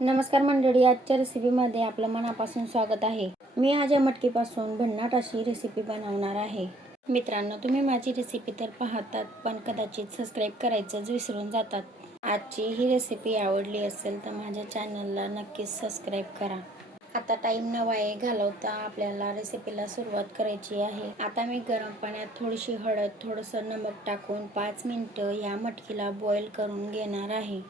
नमस्कार मंडळी, आजच्या रेसिपीमध्ये आपलं मनापासून स्वागत आहे. मी आज या मटकीपासून भन्नाट अशी रेसिपी बनवणार आहे. मित्रांनो, तुम्ही माझी रेसिपी तर पाहतात, पण कदाचित सबस्क्राईब करायचंच विसरून जातात. आजची ही रेसिपी आवडली असेल तर माझ्या चॅनलला नक्कीच सबस्क्राईब करा. आता टाईम न वाया घालवता आपल्याला रेसिपीला सुरुवात करायची आहे. आता मी गरम पाण्यात थोडीशी हळद, थोडंसं नमक टाकून 5 मिनिटं या मटकीला बॉईल करून घेणार आहे.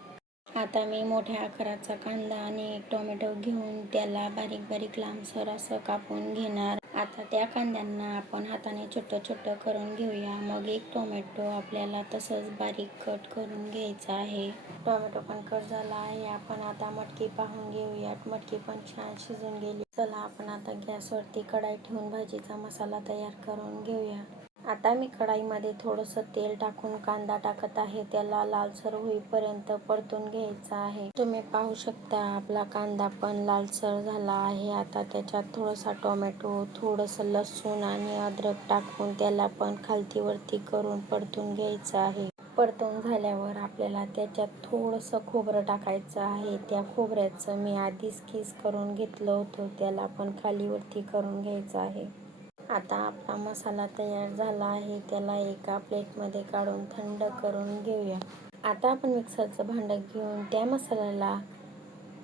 आता मी मोठ्या आकाराचा कांदा आणि एक टोमॅटो घेऊन त्याला बारीक बारीक लांबसर असं कापून घेणार. आता त्या कांद्यांना आपण हाताने छोटं छोटं करून घेऊया. मग एक टोमॅटो आपल्याला तसंच बारीक कट करून घ्यायचा आहे. टोमॅटो पण कट झाला आहे. आपण आता मटकी पाहून घेऊयात. मटकी पण छान शिजून गेली. चला आपण आता गॅसवरती कढाई ठेवून भाजीचा मसाला तयार करून घेऊया. आता मी कढाईमध्ये थोडंसं तेल टाकून कांदा टाकत आहे. त्याला लालसर होईपर्यंत परतून घ्यायचा आहे. तुम्ही पाहू शकता आपला कांदा पण लालसर झाला आहे. आता त्याच्यात थोडासा टोमॅटो, थोडंसं लसूण आणि अद्रक टाकून त्याला पण खालती वरती करून परतून घ्यायचं आहे. परतून झाल्यावर आपल्याला त्याच्यात थोडंसं खोबरं टाकायचं आहे. त्या खोबऱ्याचं मी आधीच किस करून घेतलं होतं. त्याला पण खाली वरती करून घ्यायचं आहे. आता आपला मसाला तयार झाला आहे. त्याला एका प्लेटमध्ये काढून थंड करून घेऊया. आता आपण मिक्सरचं भांडं घेऊन त्या मसाल्याला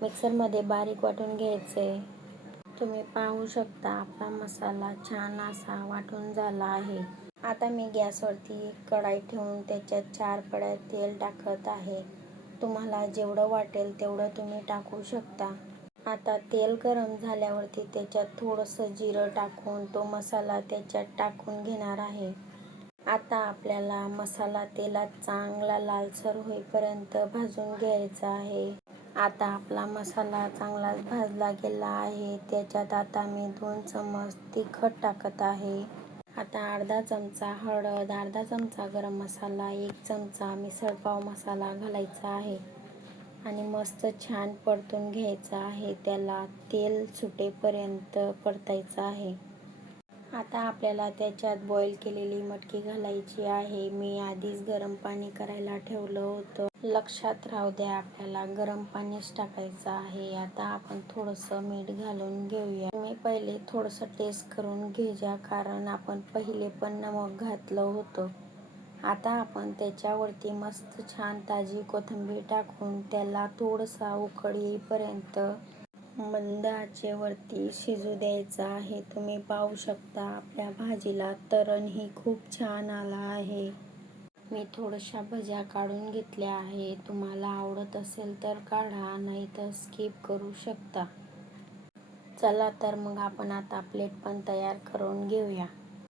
मिक्सरमध्ये बारीक वाटून घ्यायचे. तुम्ही पाहू शकता आपला मसाला छान असा वाटून झाला आहे. आता मी गॅसवरती एक कढाई ठेवून त्याच्यात 4 पळ्या तेल टाकत आहे. तुम्हाला जेवढं वाटेल तेवढं तुम्ही टाकू शकता. आता तेल गरम झाल्यावरती त्याच्यात थोडंसं जिरं टाकून तो मसाला त्याच्यात टाकून घेणार आहे. आता आपल्याला मसाला तेलात चांगला लालसर होईपर्यंत भाजून घ्यायचा आहे. आता आपला मसाला चांगलाच भाजला गेला आहे. त्याच्यात आता मी 2 चमच तिखट टाकत आहे. आता अर्धा चमचा हळद, अर्धा चमचा गरम मसाला, 1 चमचा मिसळपाव मसाला घालायचा आहे आणि मस्त छान परतून घ्यायचं आहे. त्याला तेल सुटेपर्यंत परतायचं आहे. आता आपल्याला त्याच्यात बॉईल केलेली मटकी घालायची आहे. मी आधीच गरम पाणी करायला ठेवलं होतं. लक्षात राहू द्या, आपल्याला गरम पाणीच टाकायचं आहे. आता आपण थोडंसं मीठ घालून घेऊया. मी पहिले थोडंसं टेस्ट करून घेऊया, कारण आपण पहिले पण नमक घातलं होतं. आता आपण त्याच्यावरती मस्त छान ताजी कोथिंबीर टाकून त्याला थोडंसं उकळ येईपर्यंत मंद आचेवरती शिजू द्यायचं आहे. तुम्ही पाहू शकता आपल्या भाजीला तरणही खूप छान आला आहे. मी थोड्याशा भज्या काढून घेतल्या आहे. तुम्हाला आवडत असेल तर काढा, नाही तर स्किप करू शकता. चला तर मग आपण आता प्लेट पण तयार करून घेऊया.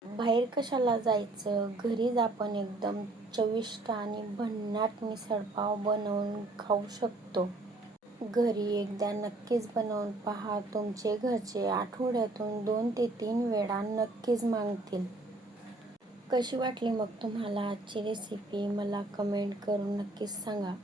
बाहेर कशाला जायचं, घरीच आपण एकदम चविष्ट आणि भन्नाट मिसळपाव बनवून खाऊ शकतो. घरी एकदा नक्कीच बनवून पहा. तुमचे घरचे आठवड्यातून 2 ते 3 वेळा नक्कीच मागतील. कशी वाटली मग तुम्हाला आजची रेसिपी मला कमेंट करून नक्कीच सांगा.